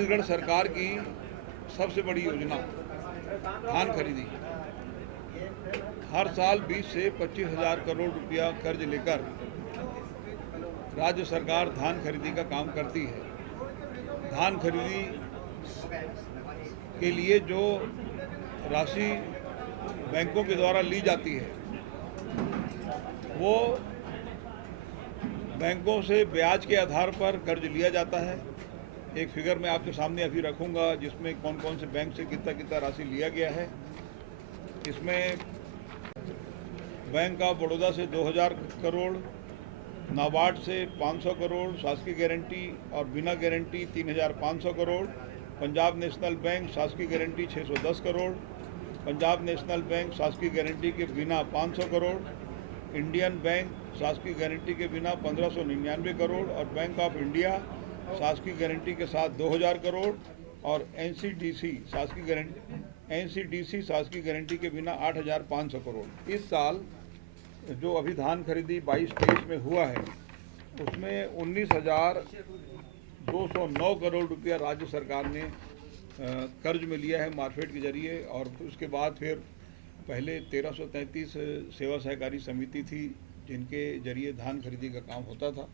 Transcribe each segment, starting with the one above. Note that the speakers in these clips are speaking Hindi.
छत्तीसगढ़ सरकार की सबसे बड़ी योजना धान खरीदी। हर साल 20 से 25 हज़ार करोड़ रुपया कर्ज लेकर राज्य सरकार धान खरीदी का काम करती है। धान खरीदी के लिए जो राशि बैंकों के द्वारा ली जाती है वो बैंकों से ब्याज के आधार पर कर्ज लिया जाता है। एक फिगर मैं आपके सामने अभी रखूंगा जिसमें कौन कौन से बैंक से कितना कितना राशि लिया गया है। इसमें बैंक ऑफ बड़ौदा से 2000 करोड़, नाबार्ड से 500 करोड़, शासकीय गारंटी और बिना guarantee 3500 crore, Punjab National Bank शासकीय guarantee 610 crore, Punjab National Bank शासकीय गारंटी के बिना 500 करोड़, इंडियन बैंक शासकीय गारंटी के बिना 1599 करोड़ और बैंक ऑफ इंडिया शासकीय गारंटी के साथ 2000 करोड़ और एनसीडीसी शासकीय गारंटी के बिना 8500 करोड़। इस साल जो अभी धान खरीदी 22-23 में हुआ है उसमें 19,209 करोड़ रुपया राज्य सरकार ने कर्ज में लिया है मार्फेड के जरिए। और उसके बाद फिर पहले 1333 सेवा सहकारी समिति थी जिनके जरिए धान खरीदी का काम होता था।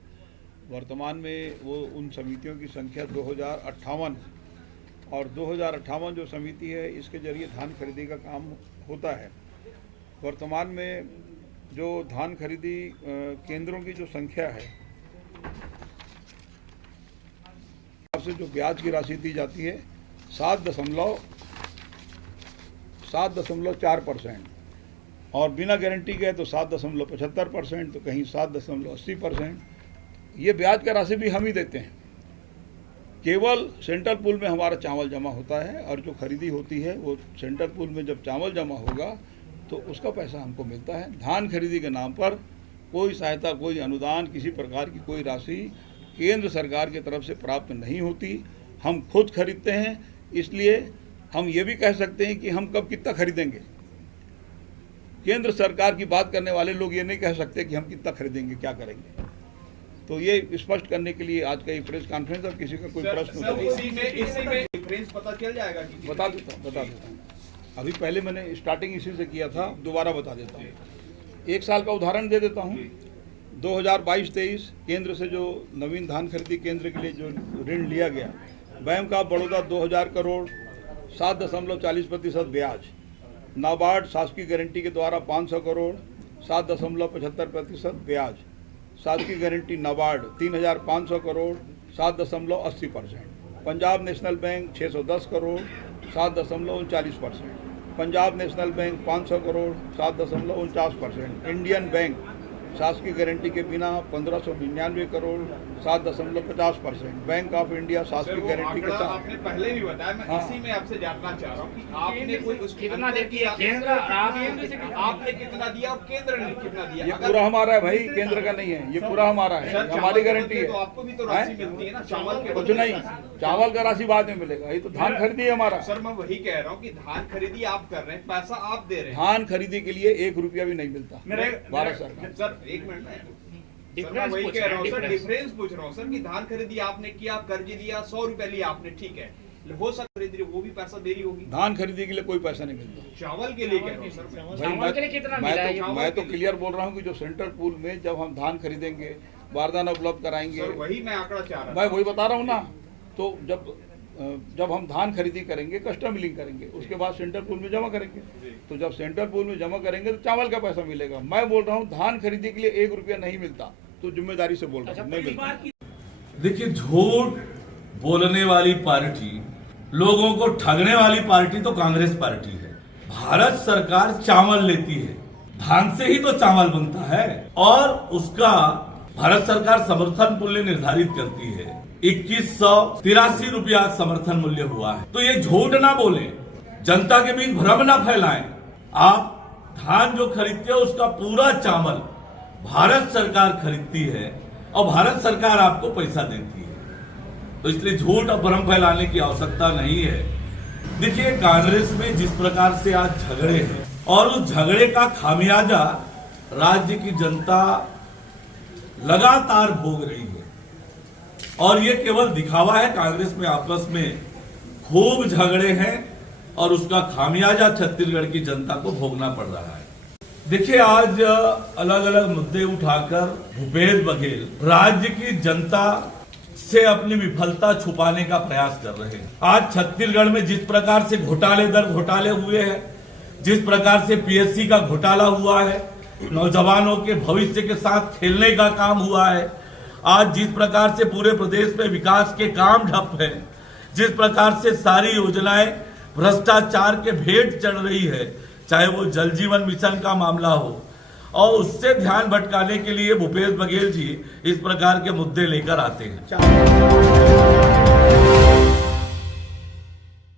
वर्तमान में वो उन समितियों की संख्या 2058 और 2058 जो समिति है इसके जरिए धान खरीदी का काम होता है। वर्तमान में जो धान खरीदी केंद्रों की जो संख्या है से जो ब्याज की राशि दी जाती है 7.4% और बिना गारंटी के तो 7.75%, तो कहीं 7.80%। ये ब्याज का राशि भी हम ही देते हैं। केवल सेंट्रल पूल में हमारा चावल जमा होता है और जो खरीदी होती है वो सेंट्रल पूल में जब चावल जमा होगा तो उसका पैसा हमको मिलता है। धान खरीदी के नाम पर कोई सहायता, कोई अनुदान, किसी प्रकार की कोई राशि केंद्र सरकार की तरफ से प्राप्त नहीं होती। हम खुद खरीदते हैं, इसलिए हम ये भी कह सकते हैं कि हम कब कितना खरीदेंगे। केंद्र सरकार की बात करने वाले लोग ये नहीं कह सकते कि हम कितना खरीदेंगे, क्या करेंगे। तो ये स्पष्ट करने के लिए आज का ये प्रेस कॉन्फ्रेंस। अब किसी का कोई प्रश्न हो इसी में डिफरेंस पता चल जाएगा कि बता देता हूँ। अभी पहले मैंने स्टार्टिंग इसी से किया था, दोबारा बता देता हूँ। एक साल का उदाहरण दे देता हूँ। 2022-23 केंद्र से जो नवीन धान खरीदी केंद्र के लिए जो ऋण लिया गया, बैंक ऑफ बड़ौदा 2000 करोड़ 7.40% ब्याज, नाबार्ड शासकीय गारंटी के द्वारा 500 करोड़ 7.75% ब्याज, शासकीय guarantee NABARD 3500 crore 7.80%, Punjab National bank 610 crore 7.39%, Punjab National bank 500 crore 7.49%, Indian Bank शासकीय गारंटी के बिना 1599 करोड़ 7.50%, बैंक ऑफ इंडिया शासकीय गारंटी के साथ। आपने पहले भी बताया, मैं इसी में आपसे जानना चाह रहा हूँ कि आपने कोई कितना दिया केंद्र, आपने कितना दिया और केंद्र ने कितना दिया? ये पूरा हमारा है भाई, केंद्र का नहीं है, ये पूरा हमारा है, हमारी गारंटी है। तो आपको भी तो राशि मिलती है ना चावल के? कुछ नहीं, चावल का राशि बाद में मिलेगा, ये तो धान खरीदी है हमारा। सर मैं वही कह रहा हूँ कि धान खरीदी आप कर रहे हैं, पैसा आप दे रहे हैं। धान खरीदी के लिए 1 रुपया भी नहीं मिलता भारत सरकार। सर एक मिनट में मैं वही कह रहा हूँ सर, डिफरेंस पूछ रहा हूँ सर कि धान खरीदी आपने किया, कर्ज लिया, 100 रुपए लिया आपने, ठीक है, हो सकता खरीदी वो भी पैसा देरी होगी। धान खरीदी के लिए कोई पैसा नहीं मिलता। चावल के लिए कह रहा हूँ सर मैं तो क्लियर बोल रहा हूँ कि जो सेंट्रल पूल में जब हम धान खरीदेंगे, बारदाना उपलब्ध कराएंगे, वही मैं आंकड़ा चाह रहा हूँ। मैं वही बता रहा हूँ ना। तो जब हम धान खरीदी करेंगे, कस्टम मिलिंग करेंगे, उसके बाद सेंट्रल पूल में जमा करेंगे। तो जब सेंट्रल पूल में जमा करेंगे तो चावल का पैसा मिलेगा। मैं बोल रहा हूँ धान खरीदी के लिए 1 रुपया नहीं मिलता, तो जिम्मेदारी से बोल रहा हूँ, नहीं मिलता। देखिए, झूठ बोलने वाली पार्टी, लोगों को ठगने वाली पार्टी तो कांग्रेस पार्टी है। भारत सरकार चावल लेती है, धान से ही तो चावल बनता है और उसका भारत सरकार समर्थन मूल्य निर्धारित करती है। 2183 रुपया समर्थन मूल्य हुआ है। तो ये झूठ ना बोले, जनता के बीच भ्रम ना फैलाएं। आप धान जो खरीदते हो उसका पूरा चावल भारत सरकार खरीदती है और भारत सरकार आपको पैसा देती है। तो इसलिए झूठ और भ्रम फैलाने की आवश्यकता नहीं है। देखिए, कांग्रेस में जिस प्रकार से आज झगड़े हैं और उस झगड़े का खामियाजा राज्य की जनता लगातार भोग रही है। और ये केवल दिखावा है। कांग्रेस में आपस में खूब झगड़े हैं और उसका खामियाजा छत्तीसगढ़ की जनता को भोगना पड़ रहा है। देखिए, आज अलग अलग मुद्दे उठाकर भूपेश बघेल राज्य की जनता से अपनी विफलता छुपाने का प्रयास कर रहे हैं। आज छत्तीसगढ़ में जिस प्रकार से घोटाले दर घोटाले हुए हैं, जिस प्रकार से पीएससी का घोटाला हुआ है, नौजवानों के भविष्य के साथ खेलने का काम हुआ है, आज जिस प्रकार से पूरे प्रदेश में विकास के काम ठप है, जिस प्रकार से सारी योजनाएं भ्रष्टाचार के भेंट चढ़ रही है, चाहे वो जल जीवन मिशन का मामला हो, और उससे ध्यान भटकाने के लिए भूपेश बघेल जी इस प्रकार के मुद्दे लेकर आते हैं।